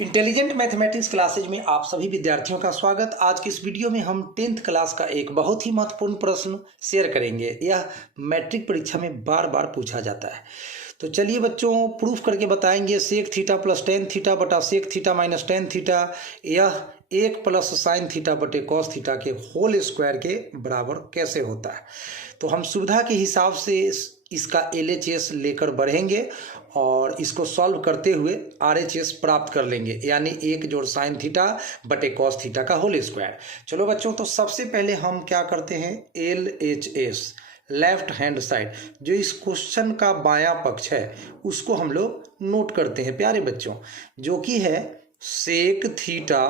Intelligent mathematics classes में आप सभी विद्यार्थियों का स्वागत। आज की इस वीडियो में हम 10th क्लास का एक बहुत ही महत्वपूर्ण प्रश्न शेयर करेंगे। यह मैट्रिक परीक्षा में बार बार पूछा जाता है। तो चलिए बच्चों, प्रूफ करके बताएंगे। Sec theta plus tan theta बटा sec theta minus tan theta यह 1 प्लस साइन थीटा बटे कॉस थीटा के होल स्क्वायर के बराबर कैसे होता है। तो हम सुविधा के हिसाब से इसका LHS लेकर बढ़ेंगे और इसको सॉल्व करते हुए RHS प्राप्त कर लेंगे, यानी 1 जोड़ साइन थीटा बटे कॉस थीटा का होल स्क्वायर। चलो बच्चों, तो सबसे पहले हम क्या करते हैं, LHS लेफ्ट हैंड साइड, जो इस क्वेश्चन का बायां पक्ष है उसको हम लोग नोट करते हैं प्यारे बच्चों, जो कि है sec theta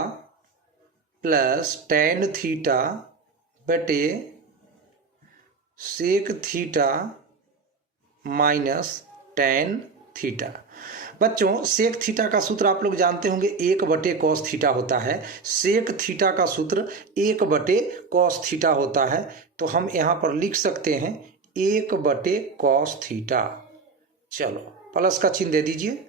plus tan theta बटे sec theta minus tan theta. बच्चों, सेक थीटा का सूत्र आप लोग जानते होंगे, 1 बटे कॉस थीटा होता है। सेक थीटा का सूत्र 1 बटे कॉस थीटा होता है। तो हम यहाँ पर लिख सकते हैं 1 बटे कॉस थीटा। चलो प्लस का चिन्ह दे दीजिए।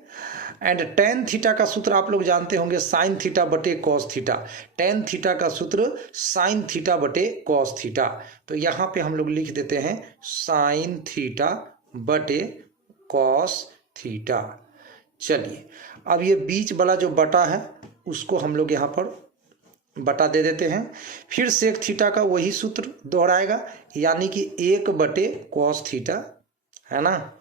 एंड टेन थीटा का सूत्र आप लोग जानते होंगे, साइन थीटा बटे कॉस थीटा। टेन थीटा का सूत्र साइन थीटा बटे कॉस थीटा। तो यहाँ पे हम लोग लिख देते हैं साइन थीटा बटे कॉस थीटा। चलिए, अब ये बीच वाला जो बटा है उसको हम लोग यहाँ पर बटा दे देते हैं। फिर सेक थीटा का वही सूत्र दोहराएगा, यानी कि 1 बटे कॉस थीटा, है ना।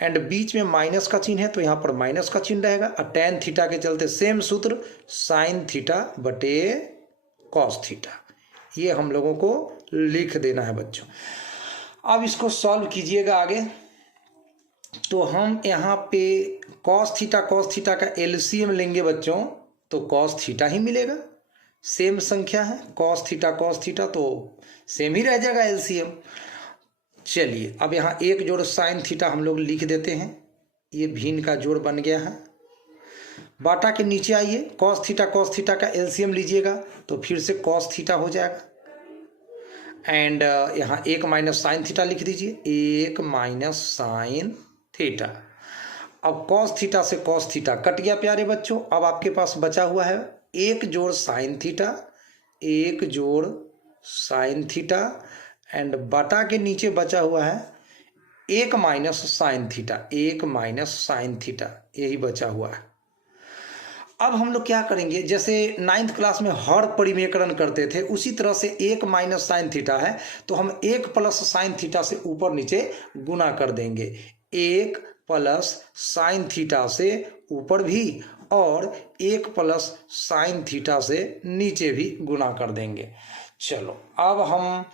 एंड बीच में माइनस का चिन्ह है तो यहाँ पर माइनस का चिन्ह रहेगा। और टेन थीटा के चलते सेम सूत्र साइन थीटा बटे कॉस थीटा, ये हम लोगों को लिख देना है बच्चों। अब इसको सॉल्व कीजिएगा आगे। तो हम यहाँ पे कॉस थीटा का LCM लेंगे बच्चों, तो कॉस थीटा ही मिलेगा। सेम संख्या है, कॉस थीटा तो सेम ही रह जाएगा LCM। चलिए, अब यहाँ 1 जोड़ साइन थीटा हम लोग लिख देते हैं। ये भिन्न का जोड़ बन गया है। बाटा के नीचे आइए, कॉस थीटा का LCM लीजिएगा तो फिर से कॉस थीटा हो जाएगा। एंड यहाँ 1 माइनस साइन थीटा लिख दीजिए, 1 माइनस साइन थीटा। अब कॉस थीटा से कॉस थीटा कट गया प्यारे बच्चों। अब आपके पास बचा हुआ है 1 जोड़ साइन थीटा, 1 जोड़ साइन थीटा। एंड बटा के नीचे बचा हुआ है 1 minus sine theta, 1 minus sine theta, यही बचा हुआ है। अब हम लोग क्या करेंगे, जैसे 9th क्लास में हर परिमेयकरण करते थे उसी तरह से 1 माइनस साइन थीटा है तो हम 1 प्लस साइन थीटा से ऊपर नीचे गुना कर देंगे। 1 प्लस साइन थीटा से ऊपर भी और 1 प्लस साइन थीटा से नीचे भी गुना कर देंगे। चलो, अब हम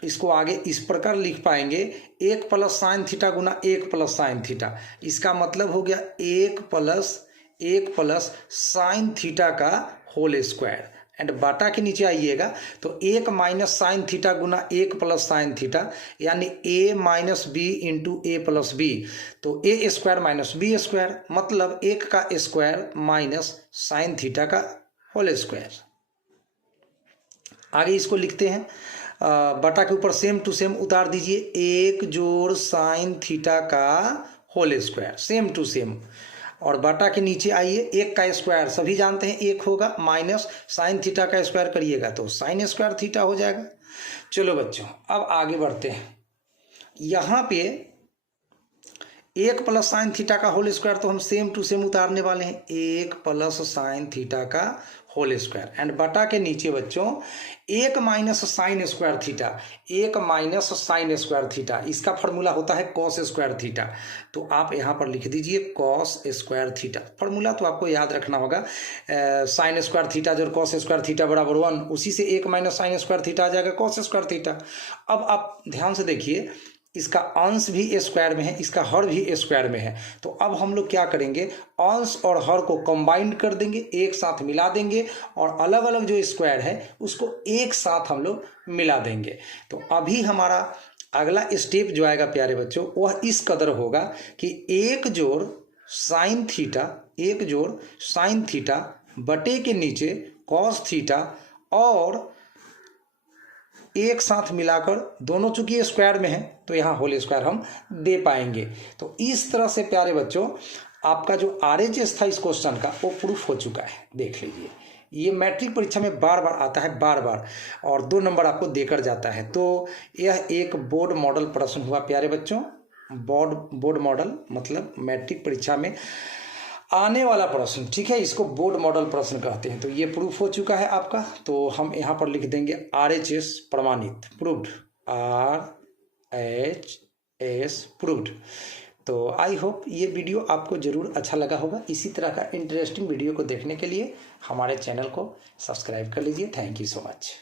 इसको आगे इस प्रकार लिख पाएंगे, 1 प्लस साइन थीटा गुना 1 प्लस साइन थीटा। इसका मतलब हो गया 1 प्लस साइन थीटा का होल स्क्वायर। एंड बाटा के नीचे आइएगा तो 1 माइनस साइन थीटा गुना 1 प्लस साइन थीटा, यानी a minus B into A plus B. तो A square minus B square, मतलब 1 का स्क्वायर माइनस साइन थीटा का होल स्क्वायर। आगे इसको लिखते हैं, बटा के ऊपर सेम टू सेम उतार दीजिए, 1 जोड़ साइन थीटा का whole square, same to same. और बटा के नीचे आइए, 1 का स्क्वायर सभी जानते हैं 1 होगा, माइनस साइन थीटा का स्क्वायर करिएगा तो साइन स्क्वायर थीटा हो जाएगा। चलो बच्चों, अब आगे बढ़ते हैं। यहाँ पे 1 प्लस साइन थीटा का होल स्क्वायर तो हम सेम टू सेम उतारने वाले हैं, 1 प्लस साइन थीटा का होल स्क्वायर। एंड बटा के नीचे बच्चों 1 minus sine square theta, 1 minus sine square theta, इसका फॉर्मूला होता है कॉस स्क्वायर थीटा। तो आप यहाँ पर लिख दीजिए कॉस स्क्वायर थीटा। फॉर्मूला तो आपको याद रखना होगा, साइन स्क्वायर थीटा जो कॉस स्क्वायर थीटा बराबर 1, उसी से 1 माइनस साइन स्क्वायर थीटा आ जाएगा कॉस स्क्वायर थीटा। अब आप ध्यान से देखिए, इसका अंश भी स्क्वायर में है, इसका हर भी स्क्वायर में है। तो अब हम लोग क्या करेंगे, अंश और हर को कंबाइंड कर देंगे, एक साथ मिला देंगे और अलग अलग जो स्क्वायर है उसको एक साथ हम लोग मिला देंगे। तो अभी हमारा अगला स्टेप जो आएगा प्यारे बच्चों, वह इस कदर होगा कि 1 जोड़ साइन थीटा बटे के नीचे कॉस थीटा और एक साथ मिलाकर, दोनों चूंकि ये स्क्वायर में है तो यहाँ होल स्क्वायर हम दे पाएंगे। तो इस तरह से प्यारे बच्चों आपका जो RHS था इस क्वेश्चन का वो प्रूफ हो चुका है। देख लीजिए, ये मैट्रिक परीक्षा में बार बार आता है, बार बार, और 2 नंबर आपको देकर जाता है। तो यह एक बोर्ड मॉडल प्रश्न हुआ प्यारे बच्चों। बोर्ड मॉडल मतलब मैट्रिक परीक्षा में आने वाला प्रश्न, ठीक है, इसको बोर्ड मॉडल प्रश्न कहते हैं। तो ये प्रूफ हो चुका है आपका। तो हम यहाँ पर लिख देंगे RHS प्रमाणित, प्रूव्ड, RHS प्रूव्ड। तो आई होप ये वीडियो आपको ज़रूर अच्छा लगा होगा। इसी तरह का इंटरेस्टिंग वीडियो को देखने के लिए हमारे चैनल को सब्सक्राइब कर लीजिए। Thank you so much.